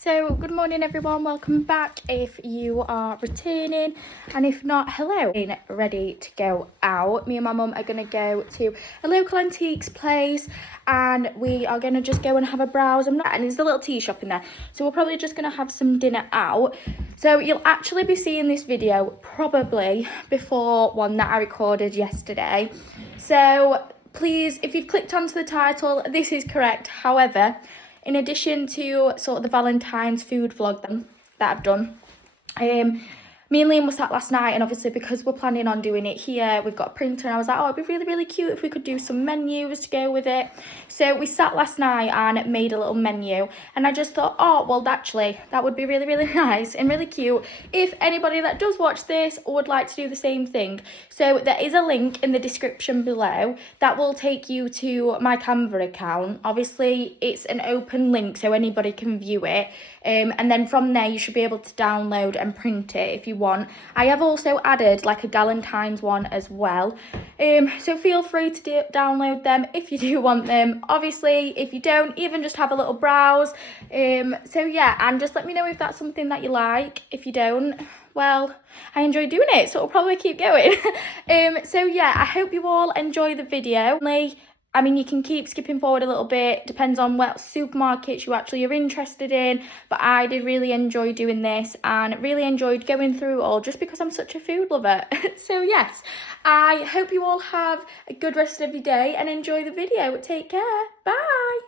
So good morning everyone, welcome back if you are returning, and if not, hello. Ready to go out. Me and my mum are going to go to a local antiques place and we are going to just go and have a browse. And there's a little tea shop in there, so we're probably just going to have some dinner out. So you'll actually be seeing this video probably before one that I recorded yesterday. So please, if you've clicked onto the title, this is correct. However, in addition to sort of the Valentine's food vlog that I've done, me and Liam were sat last night, and obviously because we're planning on doing it here, we've got a printer, and I was like, oh, it'd be really, really cute if we could do some menus to go with it. So we sat last night and made a little menu, and I just thought, oh, well, actually, that would be really, really nice and really cute if anybody that does watch this would like to do the same thing. So there is a link in the description below that will take you to my Canva account. Obviously, it's an open link, so anybody can view it. And then from there you should be able to download and print it if you want. I have also added like a Valentines one as well, so feel free to download them if you do want them. Obviously, if you don't, even just have a little browse. So yeah, and just let me know if that's something that you like. If you don't, well, I enjoy doing it, so it'll probably keep going. So yeah, I hope you all enjoy the video. I mean, you can keep skipping forward a little bit, depends on what supermarkets you actually are interested in, but I did really enjoy doing this and really enjoyed going through it all just because I'm such a food lover. So yes, I hope you all have a good rest of your day and enjoy the video. Take care. Bye.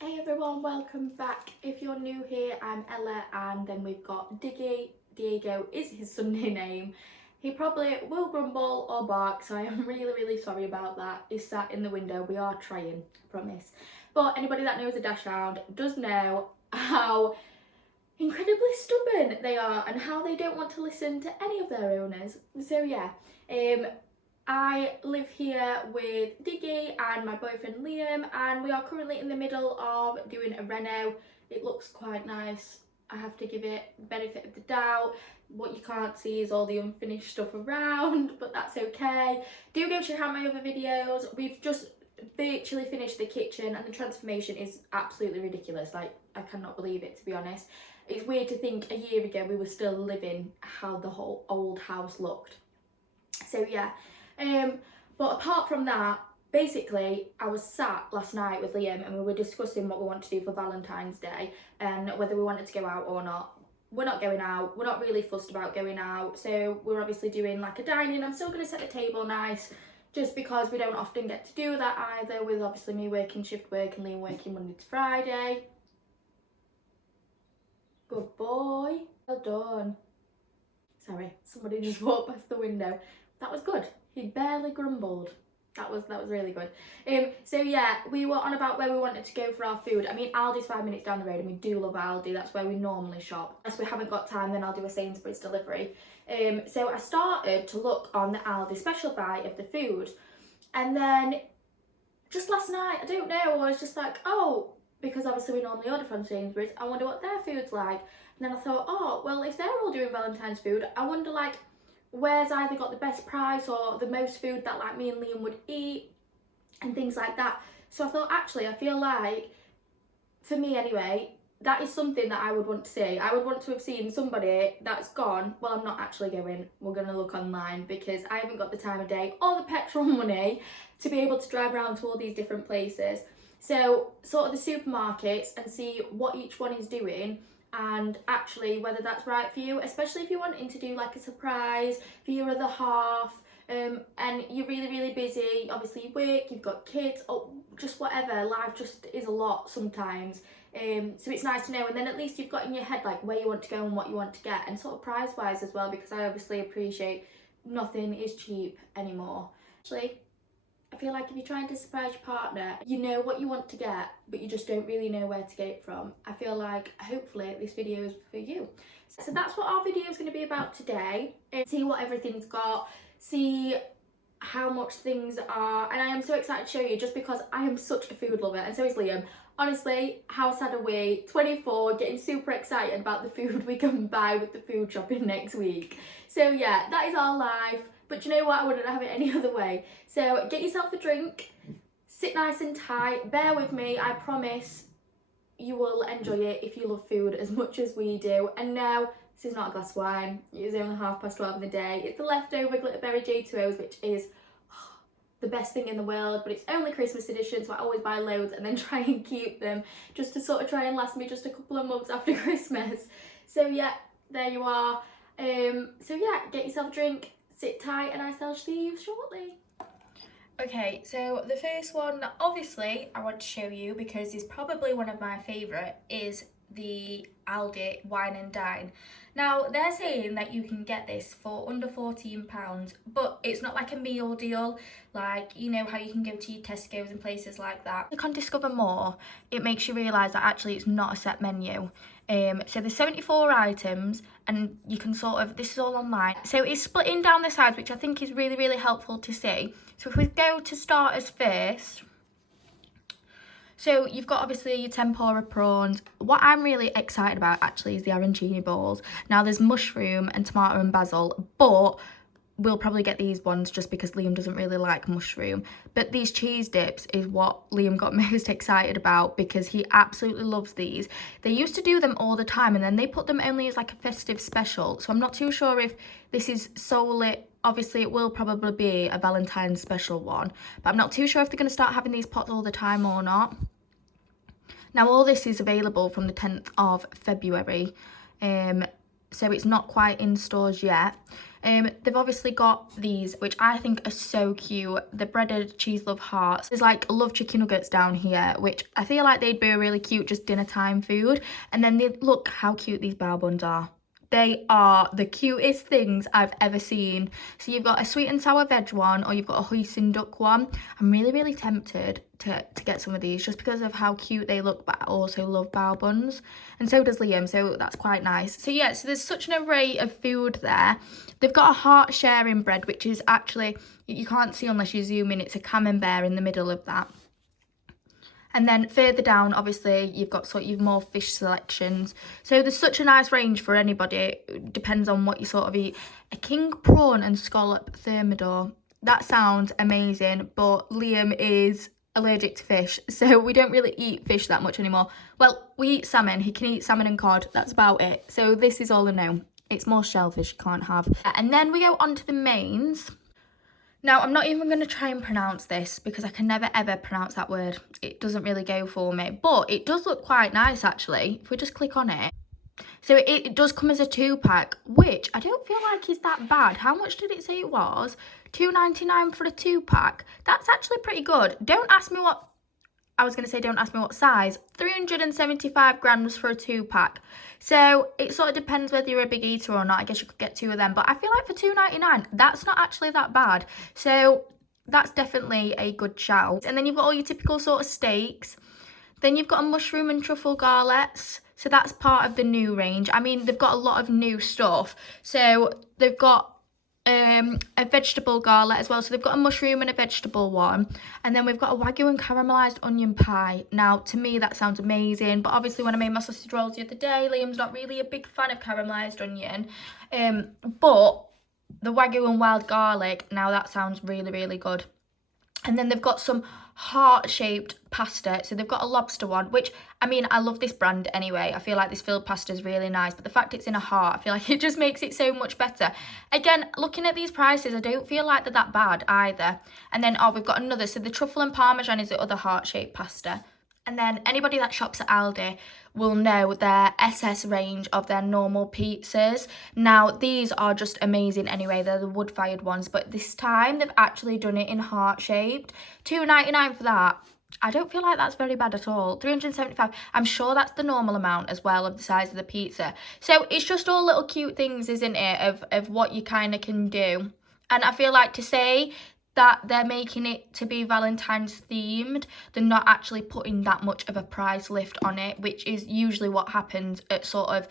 Hey everyone, welcome back. If you're new here, I'm Ella, and then we've got Diggy. Diego is his Sunday name. He probably will grumble or bark, so I am really, really sorry about that. He's sat in the window. We are trying, I promise. But anybody that knows a Dachshund does know how incredibly stubborn they are and how they don't want to listen to any of their owners. So yeah, I live here with Diggy and my boyfriend Liam, and we are currently in the middle of doing a reno. It looks quite nice. I have to give it the benefit of the doubt. What you can't see is all the unfinished stuff around, but that's okay. Do go check out my other videos. We've just virtually finished the kitchen and the transformation is absolutely ridiculous. Like, I cannot believe it, to be honest. It's weird to think a year ago we were still living how the whole old house looked. So yeah, but apart from that, basically, I was sat last night with Liam and we were discussing what we want to do for Valentine's Day and whether we wanted to go out or not. We're not going out. We're not really fussed about going out. So we're obviously doing like a dining. I'm still going to set the table nice just because we don't often get to do that either, with obviously me working shift work and Liam working Monday to Friday. Good boy. Well done. Sorry, somebody just walked past the window. That was good. He barely grumbled. That was really good. So yeah, we were on about where we wanted to go for our food. I mean, Aldi's 5 minutes down the road and we do love Aldi. That's where we normally shop. Unless we haven't got time, then I'll do a Sainsbury's delivery. So I started to look on the Aldi special buy of the food. And then just last night, I don't know, I was just like, oh, because obviously we normally order from Sainsbury's, I wonder what their food's like. And then I thought, oh, well, if they're all doing Valentine's food, I wonder like where's either got the best price or the most food that like me and Liam would eat and things like that. So I thought, actually, I feel like, for me anyway, that is something that I would want to see. I would want to have seen somebody that's gone, well, I'm not actually going, we're going to look online, because I haven't got the time of day or the petrol money to be able to drive around to all these different places. So sort of the supermarkets and see what each one is doing, and actually whether that's right for you, especially if you're wanting to do like a surprise for your other half, and you're really, really busy. Obviously you work, you've got kids, or just whatever, life just is a lot sometimes. So it's nice to know, and then at least you've got in your head like where you want to go and what you want to get, and sort of price wise as well, because I obviously appreciate nothing is cheap anymore. Actually, I feel like if you're trying to surprise your partner, you know what you want to get, but you just don't really know where to get it from. I feel like hopefully this video is for you. So that's what our video is going to be about today. See what everything's got, see how much things are, and I am so excited to show you just because I am such a food lover, and so is Liam. Honestly, how sad are we? 24, getting super excited about the food we can buy with the food shopping next week. So yeah, that is our life. But you know what? I wouldn't have it any other way. So get yourself a drink, Sit nice and tight, bear with me, I promise you will enjoy it if you love food as much as we do. And no, this is not a glass of wine, it's only 12:30 in the day. It's the leftover Glitterberry J2Os, which is the best thing in the world, but it's only Christmas edition, so I always buy loads and then try and keep them just to sort of try and last me just a couple of months after Christmas. So yeah, there you are. So yeah, get yourself a drink, sit tight, and I shall see you shortly. Okay, so the first one that obviously I want to show you, because it's probably one of my favourite, is the ALDI Wine and Dine. Now, they're saying that you can get this for under £14, but it's not like a meal deal, like, you know how you can go to your Tesco's and places like that. Click on Discover More, it makes you realise that actually it's not a set menu. So there's 74 items, and you can sort of, this is all online. So it's splitting down the sides, which I think is really, really helpful to see. So if we go to starters first, so you've got obviously your tempura prawns. What I'm really excited about actually is the arancini balls. Now there's mushroom and tomato and basil, but we'll probably get these ones just because Liam doesn't really like mushroom. But these cheese dips is what Liam got most excited about, because he absolutely loves these. They used to do them all the time, and then they put them only as like a festive special. So I'm not too sure if this is solely, obviously it will probably be a Valentine's special one, but I'm not too sure if they're going to start having these pots all the time or not. Now all this is available from the 10th of February, so it's not quite in stores yet. They've obviously got these, which I think are so cute, the breaded cheese love hearts. There's like love chicken nuggets down here, which I feel like they'd be a really cute just dinner time food. And then look how cute these bao buns are. They are the cutest things I've ever seen. So you've got a sweet and sour veg one, or you've got a hoisin duck one. I'm really, really tempted to get some of these just because of how cute they look, but I also love bao buns. And so does Liam, so that's quite nice. So yeah, so there's such an array of food there. They've got a heart sharing bread, which is actually, you can't see unless you zoom in, it's a camembert in the middle of that. And then further down, obviously, you've got sort of more fish selections. So there's such a nice range for anybody. It depends on what you sort of eat. A king prawn and scallop thermidor. That sounds amazing, but Liam is allergic to fish, so we don't really eat fish that much anymore. Well, we eat salmon. He can eat salmon and cod. That's about it. So this is all a no. It's more shellfish you can't have. And then we go on to the mains. Now, I'm not even going to try and pronounce this because I can never ever pronounce that word. It doesn't really go for me, but it does look quite nice actually. If we just click on it. So it does come as a 2-pack, which I don't feel like is that bad. How much did it say it was? £2.99 for a 2-pack. That's actually pretty good. Don't ask me what size. 375 grams for a 2-pack. So it sort of depends whether you're a big eater or not. I guess you could get 2 of them, but I feel like for £2.99, that's not actually that bad. So that's definitely a good shout. And then you've got all your typical sort of steaks. Then you've got a mushroom and truffle garlets. So that's part of the new range. I mean, they've got a lot of new stuff. So they've got a vegetable garlic as well. So they've got a mushroom and a vegetable one. And then we've got a wagyu and caramelised onion pie. Now, to me, that sounds amazing. But obviously, when I made my sausage rolls the other day, Liam's not really a big fan of caramelised onion. But the wagyu and wild garlic, now that sounds really, really good. And then they've got some heart-shaped pasta. So they've got a lobster one, which, I mean, I love this brand anyway. I feel like this filled pasta is really nice, but the fact it's in a heart, I feel like it just makes it so much better. Again, looking at these prices, I don't feel like they're that bad either. And then, we've got another. So the truffle and parmesan is the other heart-shaped pasta. And then anybody that shops at Aldi will know their SS range of their normal pizzas. Now, these are just amazing anyway. They're the wood-fired ones. But this time, they've actually done it in heart-shaped. £2.99 for that. I don't feel like that's very bad at all. 375. I'm sure that's the normal amount as well of the size of the pizza. So it's just all little cute things, isn't it, of what you kind of can do. And I feel like to say that they're making it to be Valentine's themed, they're not actually putting that much of a price lift on it, which is usually what happens at sort of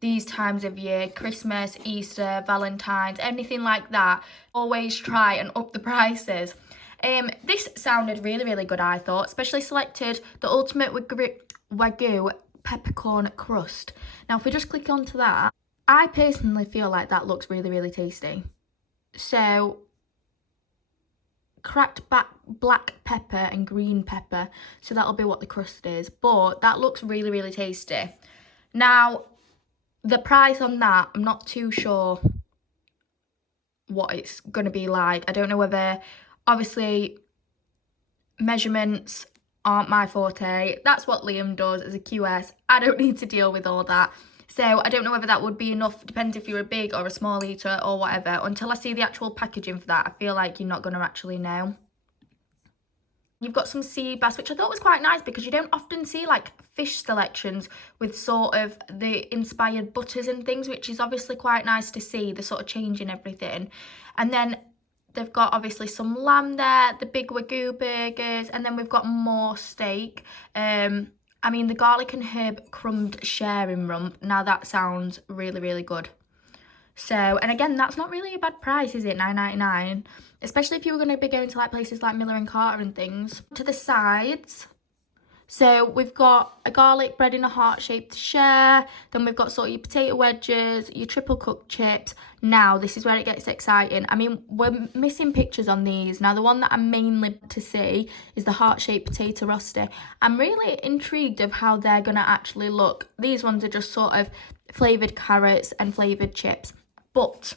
these times of year. Christmas, Easter, Valentine's, anything like that, always try and up the prices. This sounded really, really good, I thought. Especially selected the ultimate wagyu peppercorn crust. Now, if we just click onto that, I personally feel like that looks really, really tasty. So cracked black pepper and green pepper, so that'll be what the crust is, but that looks really, really tasty. Now, the price on that, I'm not too sure what it's going to be like. I don't know whether, obviously, measurements aren't my forte. That's what Liam does as a QS. I don't need to deal with all that. So I don't know whether that would be enough, depends if you're a big or a small eater or whatever. Until I see the actual packaging for that, I feel like you're not going to actually know. You've got some sea bass, which I thought was quite nice because you don't often see like fish selections with sort of the inspired butters and things, which is obviously quite nice to see, the sort of change in everything. And then they've got obviously some lamb there, the big Wagyu burgers, and then we've got more steak. I mean, the garlic and herb crumbed sharing rump. Now that sounds really, really good. So, and again, that's not really a bad price, is it? $9.99. Especially if you were going to be going to like places like Miller and Carter and things. To the sides. So we've got a garlic bread in a heart-shaped share. Then we've got sort of your potato wedges, your triple cooked chips. Now, this is where it gets exciting. I mean, we're missing pictures on these. Now, the one that I'm mainly to see is the heart-shaped potato rosti. I'm really intrigued of how they're going to actually look. These ones are just sort of flavoured carrots and flavoured chips. But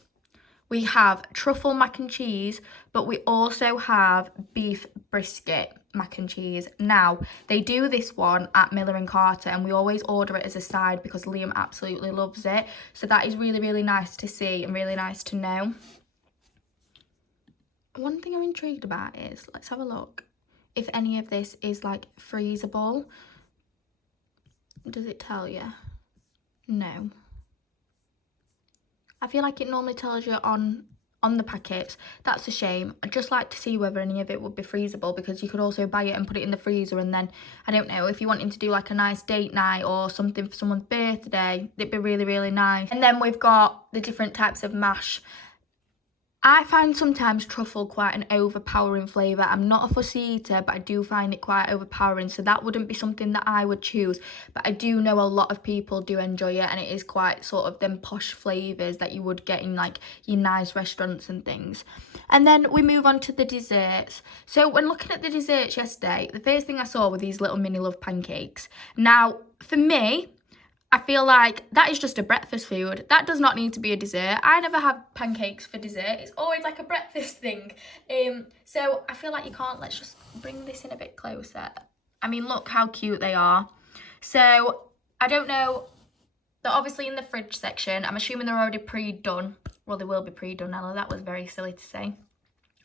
we have truffle mac and cheese, but we also have beef brisket mac and cheese. Now, they do this one at Miller and Carter, and we always order it as a side because Liam absolutely loves it. So that is really, really nice to see and really nice to know. One thing I'm intrigued about is, let's have a look, if any of this is like freezable. Does it tell you? No. I feel like it normally tells you on the packets. That's a shame. I'd just like to see whether any of it would be freezable, because you could also buy it and put it in the freezer, and then, I don't know, if you're wanting to do like a nice date night or something for someone's birthday, it'd be really, really nice. And then we've got the different types of mash. I find sometimes truffle quite an overpowering flavour. I'm not a fussy eater, but I do find it quite overpowering, so that wouldn't be something that I would choose. But I do know a lot of people do enjoy it, and it is quite sort of them posh flavours that you would get in like your nice restaurants and things. And then we move on to the desserts. So when looking at the desserts yesterday, the first thing I saw were these little mini love pancakes. Now, for me, I feel like that is just a breakfast food. That does not need to be a dessert. I never have pancakes for dessert. It's always like a breakfast thing. So I feel like you can't, let's just bring this in a bit closer. I mean, look how cute they are. So I don't know, they're obviously in the fridge section. I'm assuming they're already pre-done. Well, they will be pre-done, Ella. That was very silly to say.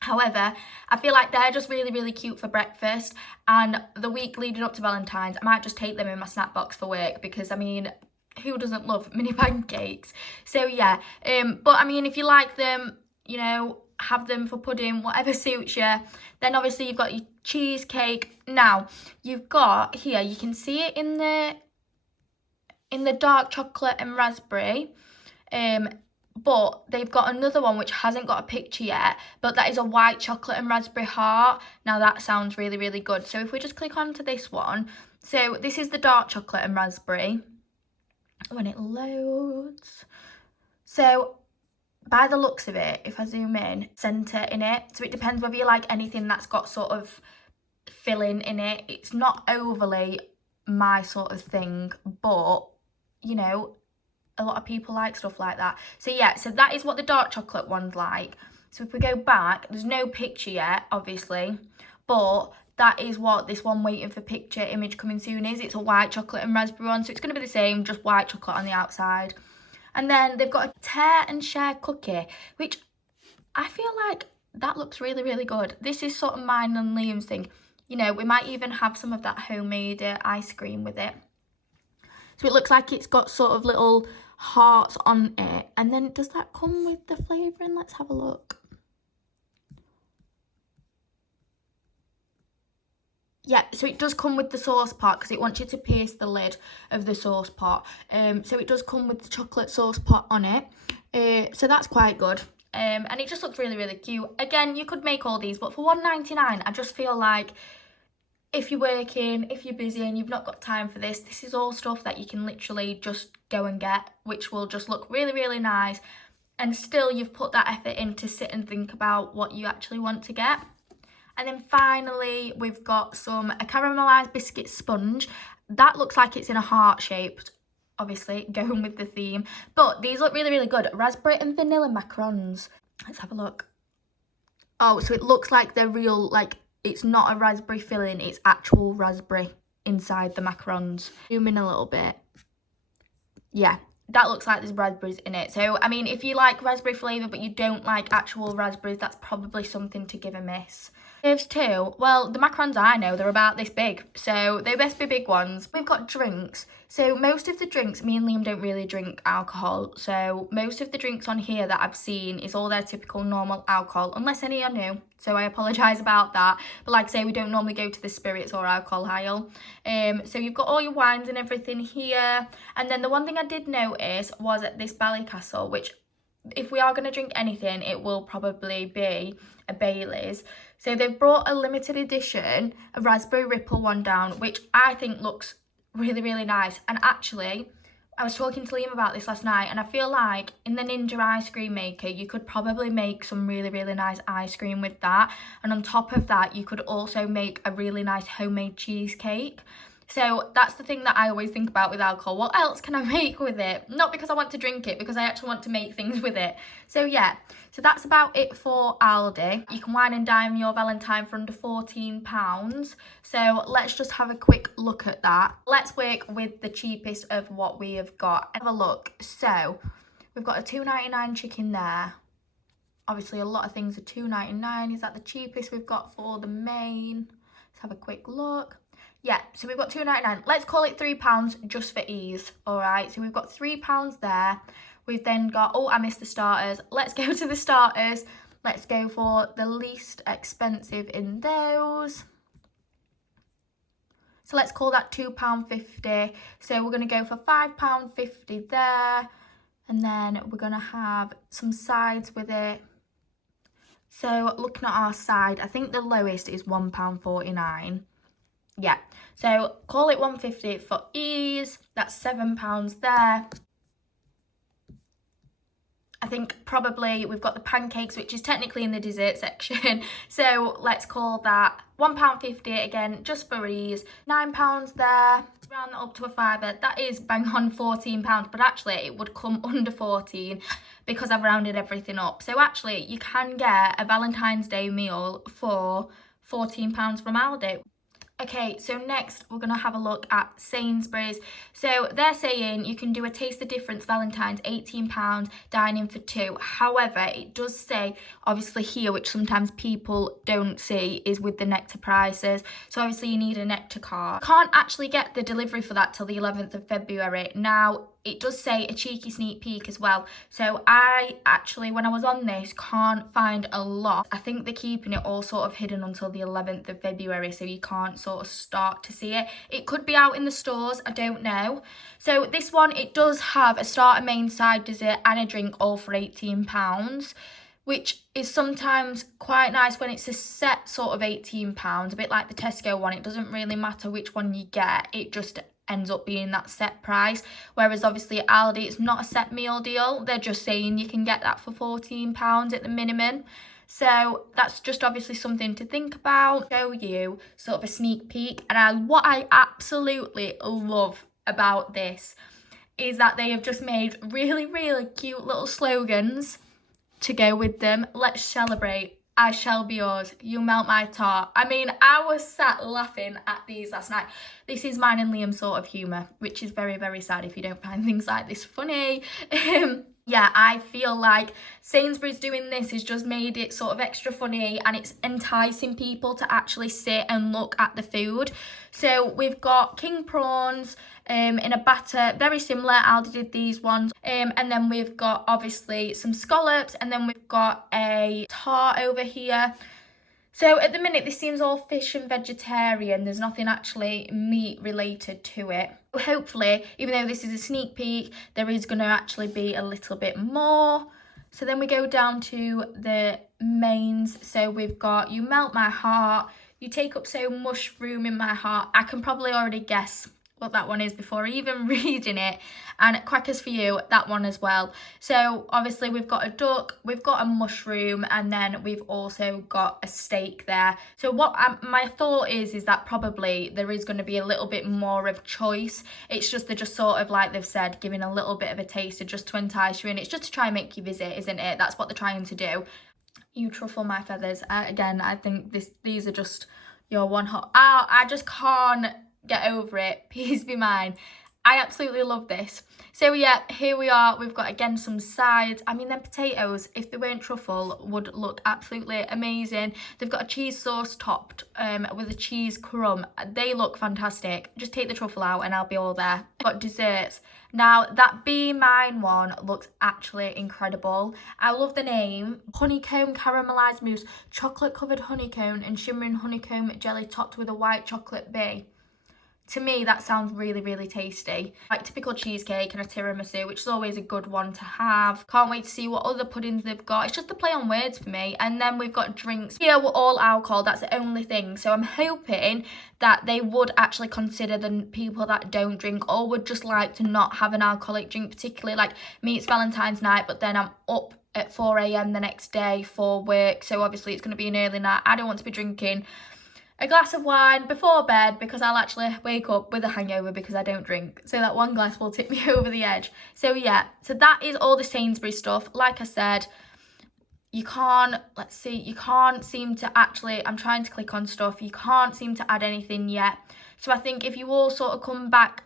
However, I feel like they're just really, really cute for breakfast, and the week leading up to Valentine's, I might just take them in my snack box for work, because, I mean, who doesn't love mini pancakes? So, yeah, but, I mean, if you like them, you know, have them for pudding, whatever suits you. Then, obviously, you've got your cheesecake. Now, you've got here, you can see it in the dark chocolate and raspberry, but they've got another one which hasn't got a picture yet, but that is a white chocolate and raspberry heart. Now that sounds really, really good. So if we just click onto this one, so this is the dark chocolate and raspberry when it loads. So by the looks of it, if I zoom in, centre in it, so it depends whether you like anything that's got sort of filling in it. It's not overly my sort of thing, but, you know, a lot of people like stuff like that. So yeah, so that is what the dark chocolate one's like. So if we go back, there's no picture yet, obviously, but that is what this one waiting for picture image coming soon is. It's a white chocolate and raspberry one, so it's going to be the same, just white chocolate on the outside. And then they've got a tear and share cookie, which I feel like that looks really, really good. This is sort of mine and Liam's thing. You know, we might even have some of that homemade ice cream with it. So it looks like it's got sort of little hearts on it. And then does that come with the flavouring? Let's have a look. Yeah, so it does come with the sauce pot, because it wants you to pierce the lid of the sauce pot. So it does come with the chocolate sauce pot on it. So that's quite good. And it just looks really, really cute. Again, you could make all these, but for $1.99, I just feel like if you're working, if you're busy and you've not got time for this, this is all stuff that you can literally just go and get, which will just look really, really nice. And still you've put that effort in to sit and think about what you actually want to get. And then finally, we've got a caramelised biscuit sponge. That looks like it's in a heart shaped, obviously, going with the theme. But these look really, really good. Raspberry and vanilla macarons. Let's have a look. Oh, so it looks like they're real, like, it's not a raspberry filling, it's actual raspberry inside the macarons. Zoom in a little bit. Yeah, that looks like there's raspberries in it. So, I mean, if you like raspberry flavour but you don't like actual raspberries, that's probably something to give a miss. Here's two. Well, the macarons I know, they're about this big, so they best be big ones. We've got drinks. So most of the drinks, me and Liam don't really drink alcohol, so most of the drinks on here that I've seen is all their typical normal alcohol, unless any are new, so I apologise about that. But like I say, we don't normally go to the spirits or alcohol aisle. So you've got all your wines and everything here. And then the one thing I did notice was at this Ballycastle, which if we are going to drink anything, it will probably be a Baileys. So they've brought a limited edition, a raspberry ripple one down, which I think looks really, really nice. And actually, I was talking to Liam about this last night, and I feel like in the Ninja ice cream maker, you could probably make some really, really nice ice cream with that. And on top of that, you could also make a really nice homemade cheesecake. So that's the thing that I always think about with alcohol. What else can I make with it? Not because I want to drink it, because I actually want to make things with it. So yeah, so that's about it for Aldi. You can wine and dine your Valentine for under £14. So let's just have a quick look at that. Let's work with the cheapest of what we have got. Have a look. So we've got a £2.99 chicken there. Obviously a lot of things are £2.99. Is that the cheapest we've got for the main? Let's have a quick look. Yeah, so we've got £2.99. Let's call it £3 just for ease. All right, so we've got £3 there. We've then got, oh, I missed the starters. Let's go to the starters. Let's go for the least expensive in those. So let's call that £2.50. So we're going to go for £5.50 there. And then we're going to have some sides with it. So looking at our side, I think the lowest is £1.49. Yeah, so call it £1.50 for ease. That's £7 there. I think probably we've got the pancakes, which is technically in the dessert section. So let's call that £1.50 again, just for ease. £9 there. Round that up to a fiver. That is bang on £14, but actually it would come under 14 because I've rounded everything up. So actually you can get a Valentine's Day meal for £14 from Aldi. Okay, so next we're going to have a look at Sainsbury's. So they're saying you can do a Taste the Difference Valentine's, £18, dining for two. However, it does say, obviously here, which sometimes people don't see, is with the nectar prices. So obviously you need a nectar card. Can't actually get the delivery for that till the 11th of February. Now, it does say a cheeky sneak peek as well. So I actually, when I was on this, can't find a lot. I think they're keeping it all sort of hidden until the 11th of February, so you can't sort of start to see it. It could be out in the stores, I don't know. So this one, it does have a starter, main, side, dessert and a drink, all for £18. Which is sometimes quite nice when it's a set sort of £18, a bit like the Tesco one. It doesn't really matter which one you get, it just ends up being that set price. Whereas obviously at Aldi, it's not a set meal deal. They're just saying you can get that for £14 at the minimum. So that's just obviously something to think about. Show you sort of a sneak peek. And what I absolutely love about this is that they have just made really, really cute little slogans to go with them. Let's celebrate. I shall be yours. You melt my tart. I mean, I was sat laughing at these last night. This is mine and Liam's sort of humour, which is very, very sad if you don't find things like this funny. Yeah, I feel like Sainsbury's doing this has just made it sort of extra funny, and it's enticing people to actually sit and look at the food. So we've got king prawns in a batter, very similar. Aldi did these ones. And then we've got obviously some scallops, and then we've got a tart over here. So at the minute, this seems all fish and vegetarian. There's nothing actually meat related to it. Hopefully, even though this is a sneak peek, there is going to actually be a little bit more. So then we go down to the mains. So we've got You Melt My Heart, You Take Up So Much Room in My Heart. I can probably already guess what that one is before even reading it. And crackers for you, that one as well. So obviously we've got a duck, we've got a mushroom, and then we've also got a steak there. So what my thought is that probably there is going to be a little bit more of choice. It's just they're just sort of, like they've said, giving a little bit of a taster just to entice you in. It's just to try and make you visit, isn't it? That's what they're trying to do. You truffle my feathers. Again, I think these are just your one hot. Oh, I just can't get over it. Please be mine. I absolutely love this. So yeah, here we are. We've got again some sides. I mean, them potatoes, if they weren't truffle, would look absolutely amazing. They've got a cheese sauce topped with a cheese crumb. They look fantastic. Just take the truffle out and I'll be all there. I've got desserts. Now, that Be Mine one looks actually incredible. I love the name. Honeycomb caramelised mousse, chocolate covered honeycomb and shimmering honeycomb jelly topped with a white chocolate bee. To me, that sounds really, really tasty. Like typical cheesecake and a tiramisu, which is always a good one to have. Can't wait to see what other puddings they've got. It's just a play on words for me. And then we've got drinks. Here we're all alcohol, that's the only thing. So I'm hoping that they would actually consider the people that don't drink or would just like to not have an alcoholic drink, particularly like me, it's Valentine's night, but then I'm up at 4 a.m. the next day for work. So obviously it's going to be an early night. I don't want to be drinking a glass of wine before bed because I'll actually wake up with a hangover because I don't drink. So that one glass will tip me over the edge. So yeah, so that is all the Sainsbury's stuff. Like I said, you can't, let's see, you can't seem to actually, I'm trying to click on stuff, you can't seem to add anything yet. So I think if you all sort of come back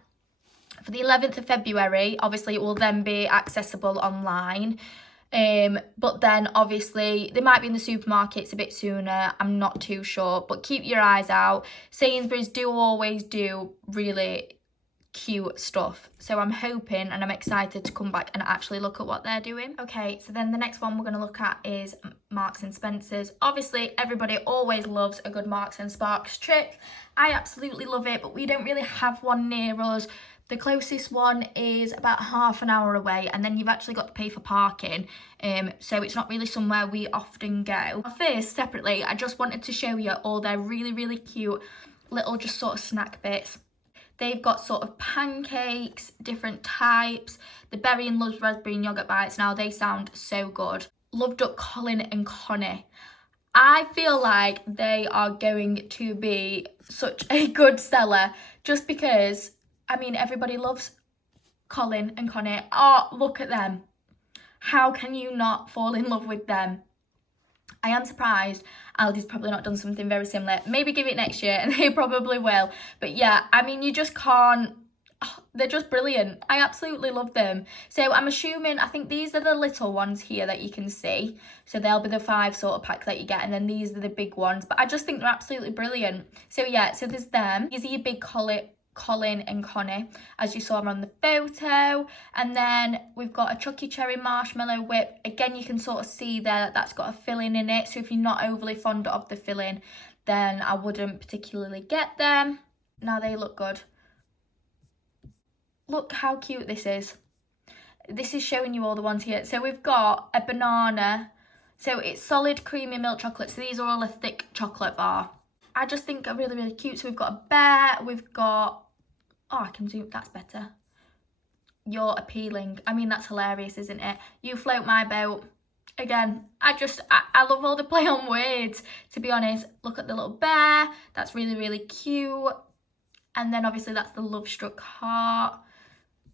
for the 11th of February, obviously it will then be accessible online. But then obviously they might be in the supermarkets a bit sooner, I'm not too sure, but keep your eyes out. Sainsbury's do always do really cute stuff, so I'm hoping and I'm excited to come back and actually look at what they're doing. Okay, so then the next one we're going to look at is Marks and Spencer's. Obviously everybody always loves a good Marks and Sparks trip. I absolutely love it, but we don't really have one near us. The closest one is about half an hour away, and then you've actually got to pay for parking, so it's not really somewhere we often go. First, separately, I just wanted to show you all their really, really cute little just sort of snack bits. They've got sort of pancakes, different types. The berry and loves raspberry and yogurt bites. Now, they sound so good. Loved up Colin and Connie. I feel like they are going to be such a good seller just because, I mean, everybody loves Colin and Connie. Oh, look at them. How can you not fall in love with them? I am surprised Aldi's probably not done something very similar. Maybe give it next year and they probably will. But yeah, I mean, you just can't. Oh, they're just brilliant. I absolutely love them. So I'm assuming, I think these are the little ones here that you can see. So they'll be the 5 sort of pack that you get. And then these are the big ones. But I just think they're absolutely brilliant. So yeah, so there's them. These are your big Colin and Connie, as you saw on the photo. And then we've got a Chucky Cherry Marshmallow Whip. Again, you can sort of see there that that's got a filling in it. So if you're not overly fond of the filling, then I wouldn't particularly get them. Now they look good. Look how cute this is. This is showing you all the ones here. So we've got a banana. So it's solid creamy milk chocolate. So these are all a thick chocolate bar. I just think are really, really cute. So we've got a bear. We've got, oh, I can zoom, that's better. You're appealing. I mean, that's hilarious, isn't it? You float my boat. Again, I love all the play on words, to be honest. Look at the little bear. That's really, really cute. And then obviously that's the love struck heart.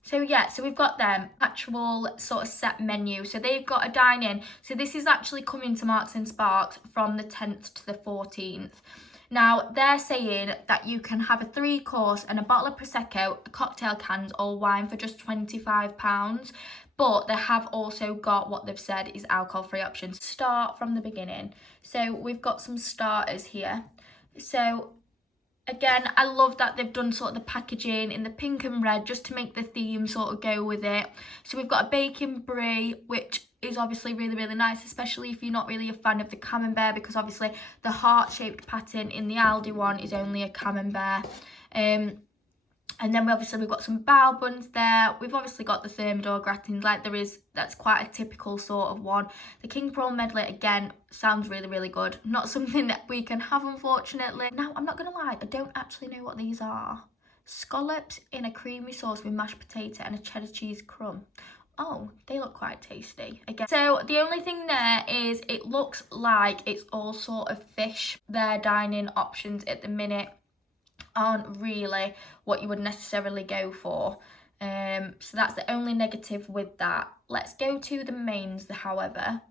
So yeah, so we've got them actual sort of set menu. So they've got a dine-in. So this is actually coming to Marks and Sparks from the 10th to the 14th. Now, they're saying that you can have a 3-course and a bottle of Prosecco, cocktail cans or wine for just £25. But they have also got what they've said is alcohol-free options. Start from the beginning. So we've got some starters here. So again, I love that they've done sort of the packaging in the pink and red just to make the theme sort of go with it. So we've got a bacon brie, which is obviously really, really nice, especially if you're not really a fan of the camembert, because obviously the heart-shaped pattern in the Aldi one is only a camembert. And then we've got some bao buns there. We've obviously got the thermidor gratins, like there is, that's quite a typical sort of one. The king prawn medley, again, sounds really, really good. Not something that we can have, unfortunately. Now, I'm not going to lie, I don't actually know what these are. Scallops in a creamy sauce with mashed potato and a cheddar cheese crumb. Oh, they look quite tasty again. So the only thing there is it looks like it's all sort of fish. Their dining options at the minute aren't really what you would necessarily go for. So that's the only negative with that. Let's go to the mains, however.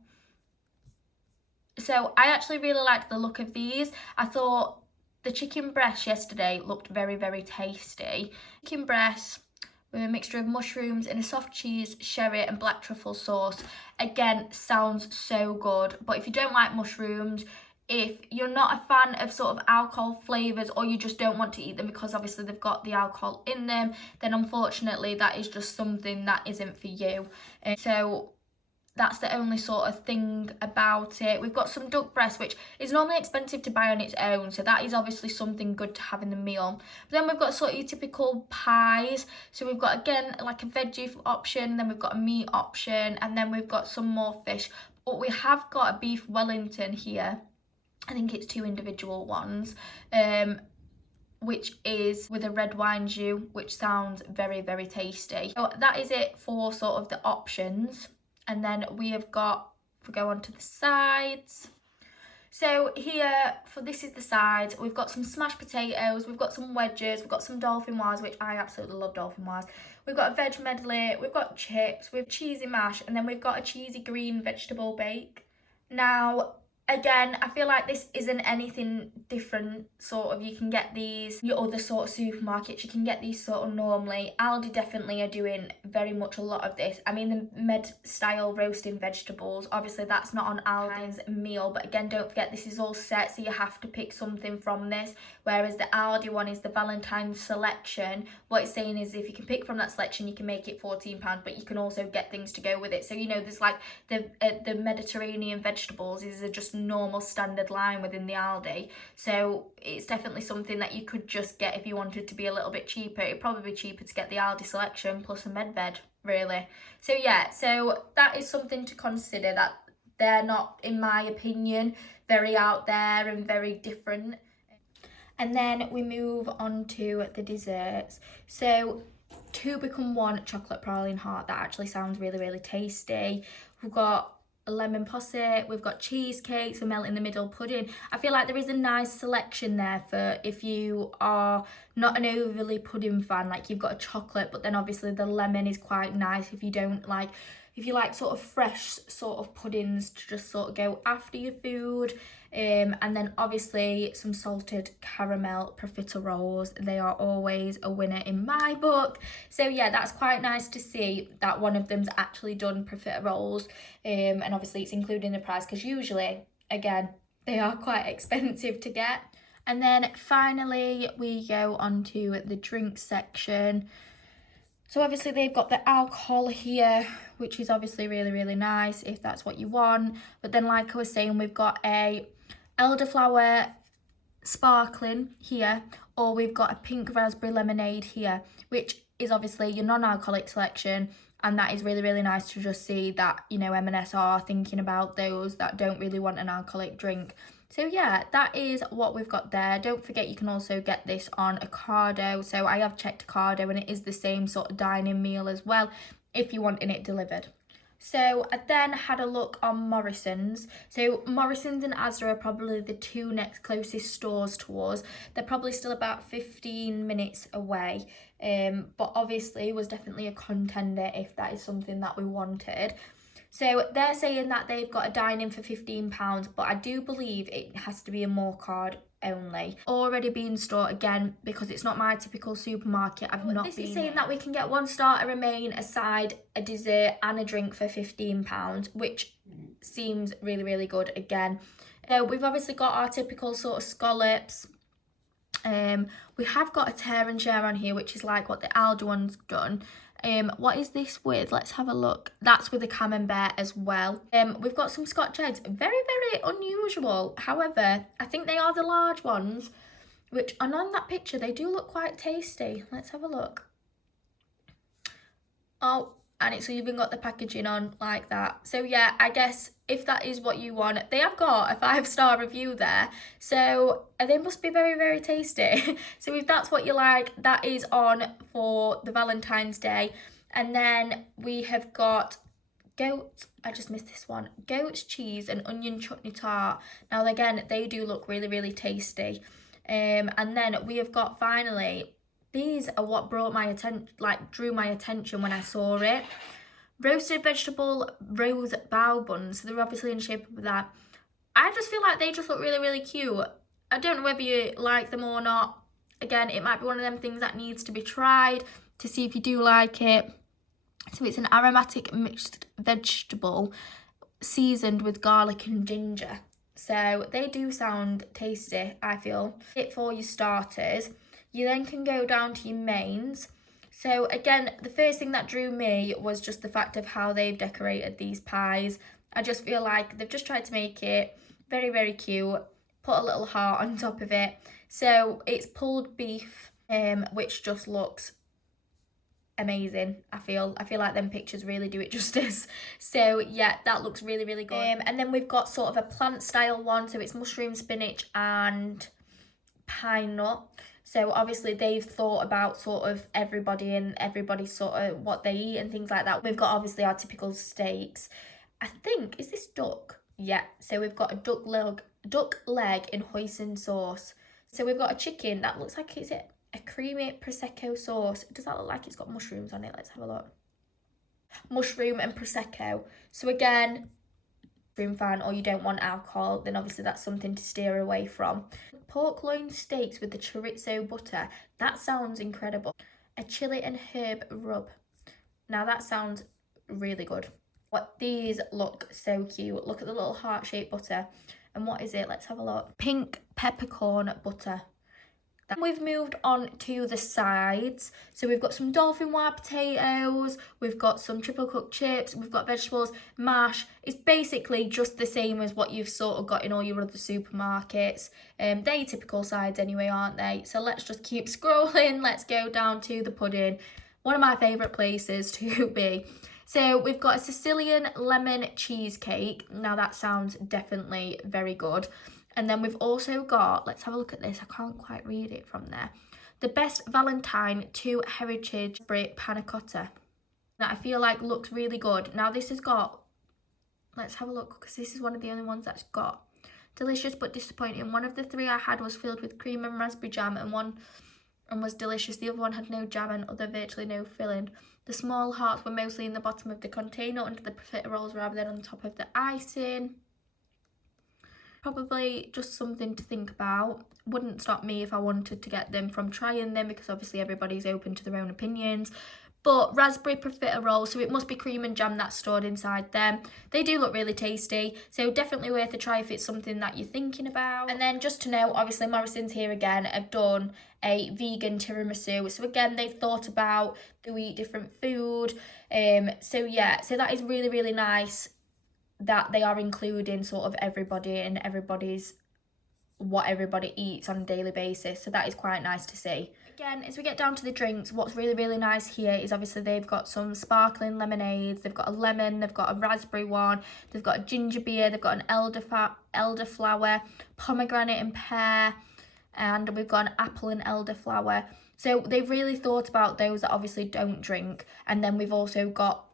So I actually really liked the look of these. I thought the chicken breast yesterday looked very, very tasty. Chicken breast with a mixture of mushrooms in a soft cheese, sherry and black truffle sauce. Again, sounds so good. But if you don't like mushrooms, if you're not a fan of sort of alcohol flavours, or you just don't want to eat them because obviously they've got the alcohol in them, then unfortunately that is just something that isn't for you. So that's the only sort of thing about it. We've got some duck breast, which is normally expensive to buy on its own, so that is obviously something good to have in the meal. But then we've got sort of your typical pies. So we've got, again, like a veggie option, then we've got a meat option, and then we've got some more fish. But we have got a beef Wellington here. I think it's 2 individual ones, which is with a red wine jus, which sounds very, very tasty. So that is it for sort of the options. And then we have got, if we go on to the sides. So here, for this is the sides, we've got some smashed potatoes, we've got some wedges, we've got some dauphinoise, which I absolutely love dauphinoise. We've got a veg medley, we've got chips, we've cheesy mash, and then we've got a cheesy green vegetable bake. Now, again, I feel like this isn't anything different, sort of. You can get these, your other sort of supermarkets, you can get these sort of normally. Aldi definitely are doing very much a lot of this. I mean, the med style roasting vegetables, obviously that's not on Aldi's meal, but again, don't forget this is all set, so you have to pick something from this, whereas the Aldi one is the Valentines selection. What it's saying is if you can pick from that selection, you can make it £14, but you can also get things to go with it. So, you know, there's like the Mediterranean vegetables is just normal standard line within the Aldi, so it's definitely something that you could just get if you wanted to be a little bit cheaper. It'd probably be cheaper to get the Aldi selection plus a med veg, really. So yeah, so that is something to consider, that they're not, in my opinion, very out there and very different. And then we move on to the desserts. So 2 become 1 chocolate praline heart. That actually sounds really, really tasty. We've got a lemon posset, we've got cheesecakes, a melt in the middle pudding. I feel like there is a nice selection there for if you are not an overly pudding fan, like you've got a chocolate, but then obviously the lemon is quite nice if you don't like, if you like sort of fresh sort of puddings to just sort of go after your food. And then obviously some salted caramel profiteroles. They are always a winner in my book. So yeah, that's quite nice to see that one of them's actually done profiteroles. And obviously it's included in the price, because usually, again, they are quite expensive to get. And then finally we go on to the drink section. So obviously they've got the alcohol here, which is obviously really, really nice if that's what you want. But then, like I was saying, we've got a elderflower sparkling here, or we've got a pink raspberry lemonade here, which is obviously your non-alcoholic selection. And that is really, really nice to just see that, you know, M&S are thinking about those that don't really want an alcoholic drink. So yeah, that is what we've got there. Don't forget you can also get this on Ocado. So I have checked Ocado and it is the same sort of dining meal as well if you want it delivered. So I then had a look on Morrison's. So Morrison's and Asda are probably the 2 next closest stores to us. They're probably still about 15 minutes away. But obviously was definitely a contender if that is something that we wanted. So they're saying that they've got a dine-in for £15, but I do believe it has to be a more card only. Already been store again, because it's not my typical supermarket. I've not been. This is saying that we can get 1 starter, a main, a side, a dessert and a drink for £15, which seems really, really good again. We've obviously got our typical sort of scallops. We have got a tear and share on here, which is like what the Aldi one's done. What is this with? Let's have a look. That's with a camembert as well. We've got some Scotch eggs. Very, very unusual. However, I think they are the large ones, which, and on that picture, they do look quite tasty. Let's have a look. Oh, and it's even got the packaging on like that. So yeah, I guess if that is what you want, they have got a 5-star review there, so they must be very, very tasty. So if that's what you like, that is on for the Valentine's Day. And then we have got I just missed this one, goat's cheese and onion chutney tart. Now again, they do look really, really tasty. And then we have got, finally, these are what brought my attention, like drew my attention when I saw it. Roasted vegetable rose bao buns. So they're obviously in the shape of that. I just feel like they just look really, really cute. I don't know whether you like them or not. Again, it might be one of them things that needs to be tried to see if you do like it. So it's an aromatic mixed vegetable seasoned with garlic and ginger. So they do sound tasty, I feel. It for your starters. You then can go down to your mains. So again, the first thing that drew me was just the fact of how they've decorated these pies. I just feel like they've just tried to make it very, very cute. Put a little heart on top of it. So it's pulled beef, which just looks amazing. I feel like them pictures really do it justice. So yeah, that looks really, really good. And then we've got sort of a plant style one, so it's mushroom, spinach and pine nut. So obviously they've thought about sort of everybody and everybody's sort of what they eat and things like that. We've got obviously our typical steaks. I think, is this duck? Yeah, so we've got a duck leg in hoisin sauce. So we've got a chicken that looks like, is it a creamy prosecco sauce? Does that look like it's got mushrooms on it? Let's have a look. Mushroom and prosecco. So again, mushroom fan, or you don't want alcohol, then obviously that's something to steer away from. Pork loin steaks with the chorizo butter. That sounds incredible. A chili and herb rub. Now that sounds really good. What, these look so cute. Look at the little heart-shaped butter. And what is it? Let's have a look. Pink peppercorn butter. We've moved on to the sides. So we've got some dauphinoise potatoes, we've got some triple cooked chips, we've got vegetables, mash. It's basically just the same as what you've sort of got in all your other supermarkets. They're your typical sides anyway, aren't they? So let's just keep scrolling. Let's go down to the pudding. One of my favourite places to be. So we've got a Sicilian lemon cheesecake. Now that sounds definitely very good. And then we've also got, let's have a look at this, I can't quite read it from there. The Best Valentine 2 Heritage Brick Panna Cotta. That I feel like looks really good. Now this has got, let's have a look, because this is one of the only ones that's got delicious but disappointing. One of the 3 I had was filled with cream and raspberry jam, and one was delicious. The other one had no jam and other virtually no filling. The small hearts were mostly in the bottom of the container under the profiteroles rather than on top of the icing. Probably just something to think about. Wouldn't stop me if I wanted to get them from trying them, because obviously everybody's open to their own opinions. But raspberry profiterole, so it must be cream and jam that's stored inside them. They do look really tasty, so definitely worth a try if it's something that you're thinking about. And then just to know, obviously Morrison's here again have done a vegan tiramisu. So again, they've thought about, do we eat different food? So yeah, so that is really, really nice that they are including sort of everybody and everybody's what everybody eats on a daily basis. So that is quite nice to see. Again, as we get down to the drinks, what's really, really nice here is obviously they've got some sparkling lemonades, they've got a lemon, they've got a raspberry one, they've got a ginger beer, they've got an elderflower, pomegranate and pear, and we've got an apple and elderflower. So they've really thought about those that obviously don't drink. And then we've also got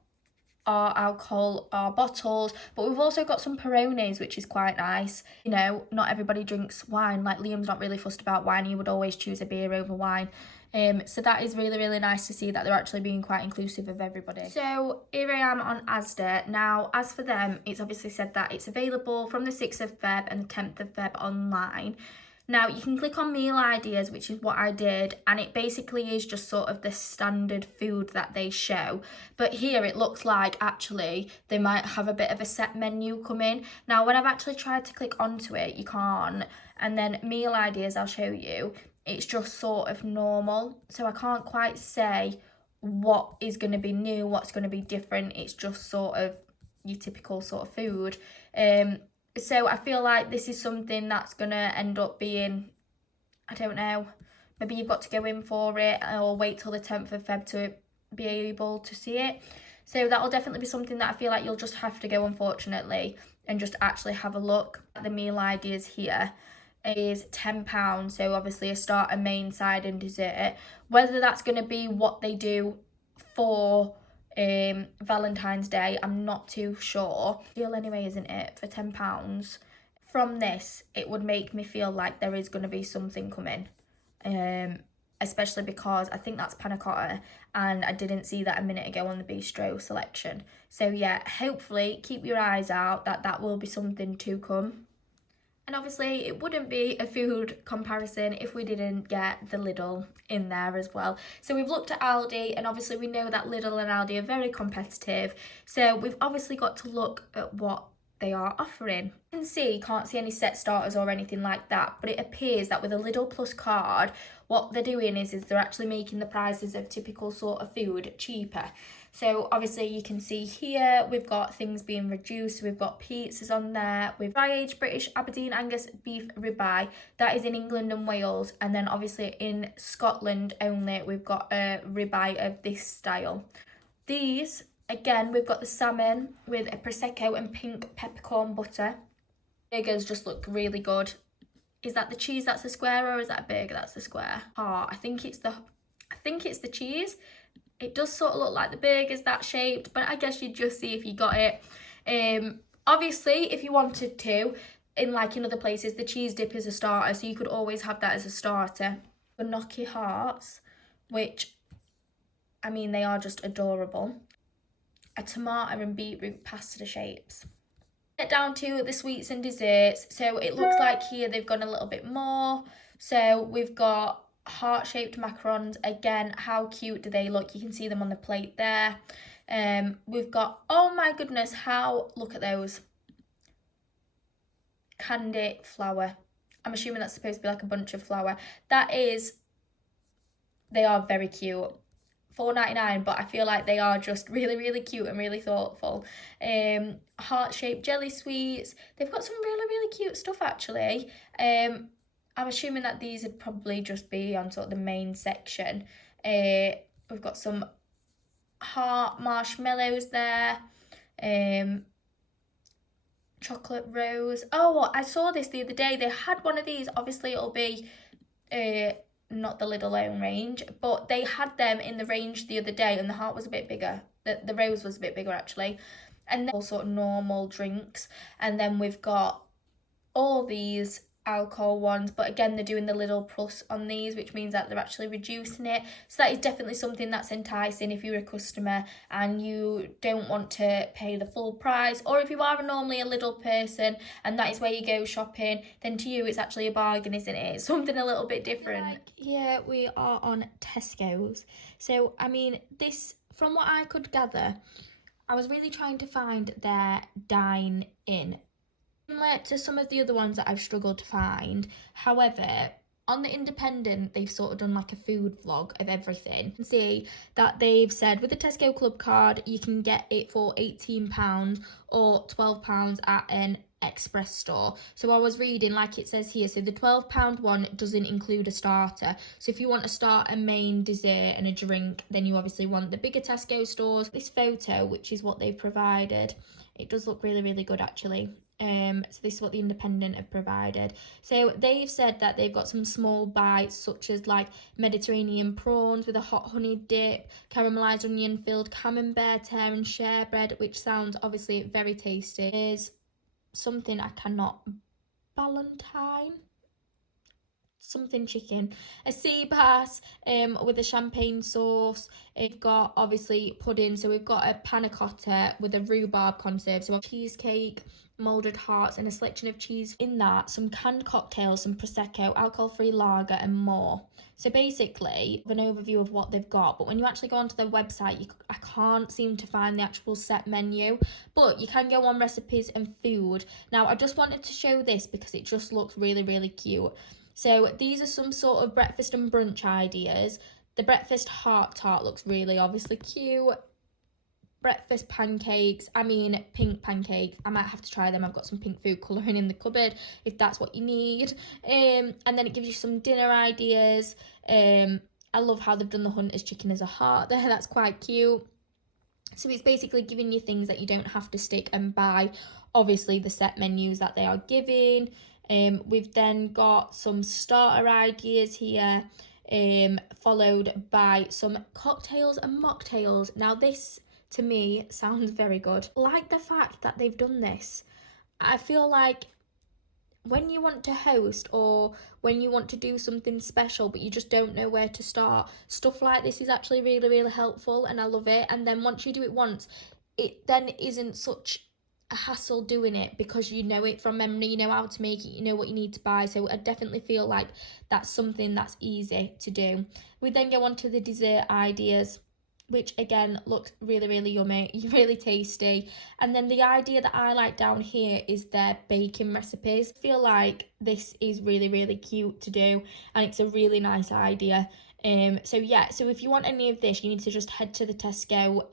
our alcohol, our bottles, but we've also got some Peronis, which is quite nice. You know, not everybody drinks wine. Like Liam's not really fussed about wine. He would always choose a beer over wine. So that is really, really nice to see that they're actually being quite inclusive of everybody. So here I am on Asda. Now, as for them, it's obviously said that it's available from the 6th of Feb and the 10th of Feb online. Now, you can click on meal ideas, which is what I did, and it basically is just sort of the standard food that they show. But here it looks like actually they might have a bit of a set menu coming. Now, when I've actually tried to click onto it, you can't. And then meal ideas, I'll show you, it's just sort of normal. So I can't quite say what is going to be new, what's going to be different. It's just sort of your typical sort of food. So I feel like this is something that's going to end up being, I don't know, maybe you've got to go in for it or wait till the 10th of Feb to be able to see it. So that'll definitely be something that I feel like you'll just have to go, unfortunately, and just actually have a look at the meal ideas here. Is £10, so obviously a starter, main, side and dessert. Whether that's going to be what they do for Valentine's Day, I'm not too sure. Deal anyway, isn't it, for £10? From this, it would make me feel like there is going to be something coming, especially because I think that's panna cotta and I didn't see that a minute ago on the bistro selection. So yeah, hopefully keep your eyes out, that will be something to come. And obviously it wouldn't be a food comparison if we didn't get the Lidl in there as well. So we've looked at Aldi, and obviously we know that Lidl and Aldi are very competitive. So we've obviously got to look at what they are offering. You can't see any set starters or anything like that, but it appears that with a Lidl Plus card, what they're doing is they're actually making the prices of typical sort of food cheaper. So obviously you can see here we've got things being reduced. We've got pizzas on there. We've dry-aged British Aberdeen Angus beef ribeye. That is in England and Wales. And then obviously in Scotland only, we've got a ribeye of this style. These, again, we've got the salmon with a prosecco and pink peppercorn butter. Burgers just look really good. Is that the cheese that's the square, or is that a burger that's the square? I think it's the cheese. It does sort of look like the burger's that shaped, but I guess you'd just see if you got it. Obviously, if you wanted to, in other places, the cheese dip is a starter, so you could always have that as a starter. The gnocchi hearts, which, I mean, they are just adorable. A tomato and beetroot pasta shapes. Get down to the sweets and desserts. So it looks like here they've gone a little bit more. So we've got heart-shaped macarons. Again, how cute do they look? You can see them on the plate there. We've got, oh my goodness, look at those. Candy flour. I'm assuming that's supposed to be like a bunch of flour. They are very cute. $4.99, but I feel like they are just really, really cute and really thoughtful. Heart-shaped jelly sweets. They've got some really, really cute stuff, actually. I'm assuming that these would probably just be on sort of the main section. We've got some heart marshmallows there. Chocolate rose. Oh, I saw this the other day. They had one of these. Obviously, it'll be not the Lidl own range, but they had them in the range the other day, and the heart was a bit bigger. The rose was a bit bigger, actually. And then all sort of normal drinks. And then we've got all these alcohol ones, but again, they're doing the Lidl Plus on these, which means that they're actually reducing it. So that is definitely something that's enticing if you're a customer and you don't want to pay the full price, or if you are normally a Lidl person and that is where you go shopping, then to you it's actually a bargain, isn't it? It's something a little bit different. Here we are on Tesco's. So I mean, this, from what I could gather, I was really trying to find their dine in, similar to some of the other ones that I've struggled to find. However, on the independent, they've sort of done like a food vlog of everything. You can see that they've said with the Tesco Club card, you can get it for £18 or £12 at an express store. So I was reading, like it says here, so the £12 one doesn't include a starter. So if you want to start a main, dessert and a drink, then you obviously want the bigger Tesco stores. This photo, which is what they've provided, it does look really, really good, actually. So this is what the independent have provided. So they've said that they've got some small bites, such as like Mediterranean prawns with a hot honey dip, caramelised onion filled camembert tear and share bread, which sounds obviously very tasty. Is something I cannot, Valentine, something chicken, a sea bass with a champagne sauce. We've got obviously pudding, so we've got a panna cotta with a rhubarb conserve, so a cheesecake, moulded hearts and a selection of cheese in that, some canned cocktails, some prosecco, alcohol-free lager and more. So basically an overview of what they've got, but when you actually go onto their website, I can't seem to find the actual set menu, but you can go on recipes and food. Now I just wanted to show this because it just looks really, really cute. So these are some sort of breakfast and brunch ideas. The breakfast heart tart looks really obviously cute. Breakfast pancakes, pink pancakes. I might have to try them. I've got some pink food colouring in the cupboard if that's what you need. And then it gives you some dinner ideas. I love how they've done the hunter's chicken as a heart there. That's quite cute. So it's basically giving you things that you don't have to stick and buy. Obviously the set menus that they are giving. We've then got some starter ideas here, followed by some cocktails and mocktails. Now this to me sounds very good. Like the fact that they've done this. I feel like when you want to host or when you want to do something special but you just don't know where to start, stuff like this is actually really, really helpful, and I love it. And then once you do it once, it then isn't such a hassle doing it because you know it from memory, you know how to make it, you know what you need to buy. So I definitely feel like that's something that's easy to do. We then go on to the dessert ideas, which again looked really, really yummy, really tasty. And then the idea that I like down here is their baking recipes. I feel like this is really, really cute to do, and it's a really nice idea. So yeah, so if you want any of this, you need to just head to the Tesco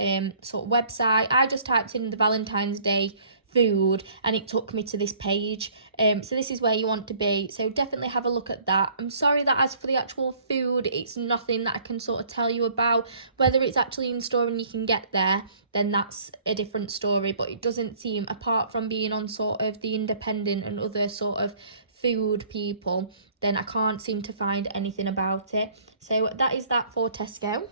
sort of website. I just typed in the Valentine's Day food and it took me to this page. So this is where you want to be, so definitely have a look at that. I'm sorry that as for the actual food, it's nothing that I can sort of tell you about. Whether it's actually in store and you can get there, then that's a different story, but it doesn't seem, apart from being on sort of the Independent and other sort of food people, then I can't seem to find anything about it. So that is that for Tesco.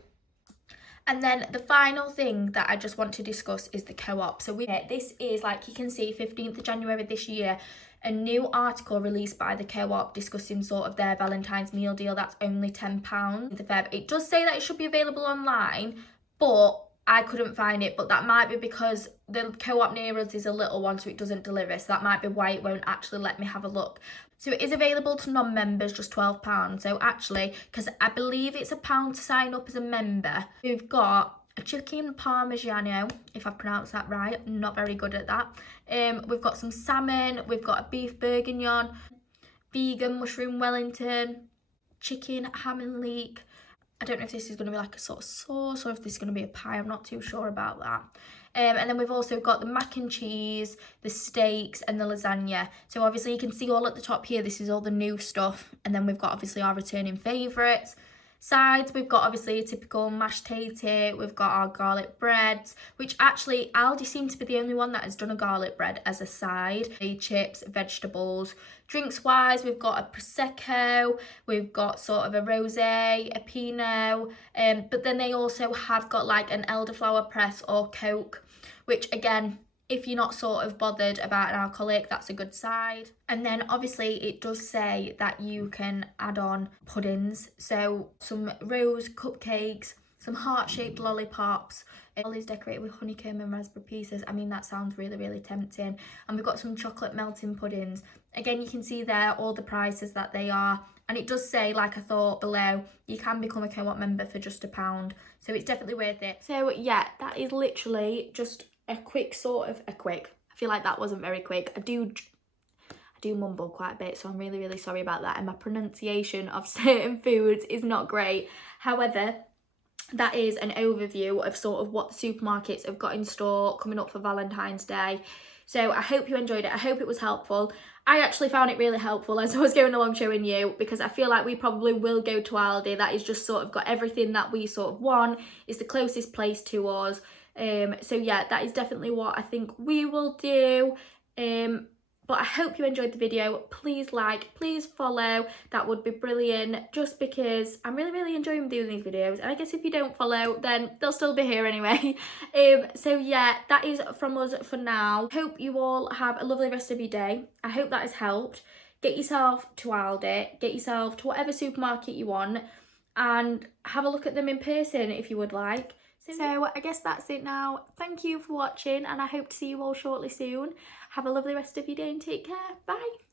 And then the final thing that I just want to discuss is the co-op. So this is, like you can see, 15th of January this year, a new article released by the co-op discussing sort of their Valentine's meal deal that's only £10 the Feb. It does say that it should be available online, but I couldn't find it. But that might be because the co-op near us is a little one, so it doesn't deliver. So that might be why it won't actually let me have a look. So it is available to non-members, just £12. So actually, because I believe it's £1 to sign up as a member, we've got a chicken parmigiano, if I pronounced that right. I'm not very good at that. We've got some salmon, we've got a beef bourguignon, vegan mushroom Wellington, chicken ham and leek. I don't know if this is going to be like a sort of sauce or if this is going to be a pie. I'm not too sure about that. And then we've also got the mac and cheese, the steaks and the lasagna. So obviously you can see all at the top here, this is all the new stuff. And then we've got obviously our returning favourites. Sides, we've got obviously a typical mashed potato, we've got our garlic breads, which actually Aldi seem to be the only one that has done a garlic bread as a side. Chips, vegetables. Drinks wise, we've got a Prosecco, we've got sort of a rosé, a Pinot, but then they also have got like an elderflower press or Coke, which again, if you're not sort of bothered about an alcoholic, that's a good side. And then obviously it does say that you can add on puddings. So some rose cupcakes, some heart-shaped lollipops, all is decorated with honeycomb and raspberry pieces. I mean, that sounds really, really tempting. And we've got some chocolate melting puddings. Again, you can see there all the prices that they are. And it does say, like I thought below, you can become a co-op member for just £1. So it's definitely worth it. So yeah, that is literally just a quick. I feel like that wasn't very quick. I do mumble quite a bit, so I'm really, really sorry about that. And my pronunciation of certain foods is not great. However, that is an overview of sort of what the supermarkets have got in store coming up for Valentine's Day. So I hope you enjoyed it. I hope it was helpful. I actually found it really helpful as I was going along showing you, because I feel like we probably will go to Aldi. That is just sort of got everything that we sort of want. It's the closest place to us. So yeah, that is definitely what I think we will do. But I hope you enjoyed the video. Please like, please follow. That would be brilliant, just because I'm really, really enjoying doing these videos. And I guess if you don't follow, then they'll still be here anyway. So yeah, that is from us for now. Hope you all have a lovely rest of your day. I hope that has helped. Get yourself to Aldi, get yourself to whatever supermarket you want, and have a look at them in person if you would like. So I guess that's it now. Thank you for watching, and I hope to see you all shortly soon. Have a lovely rest of your day and take care. Bye.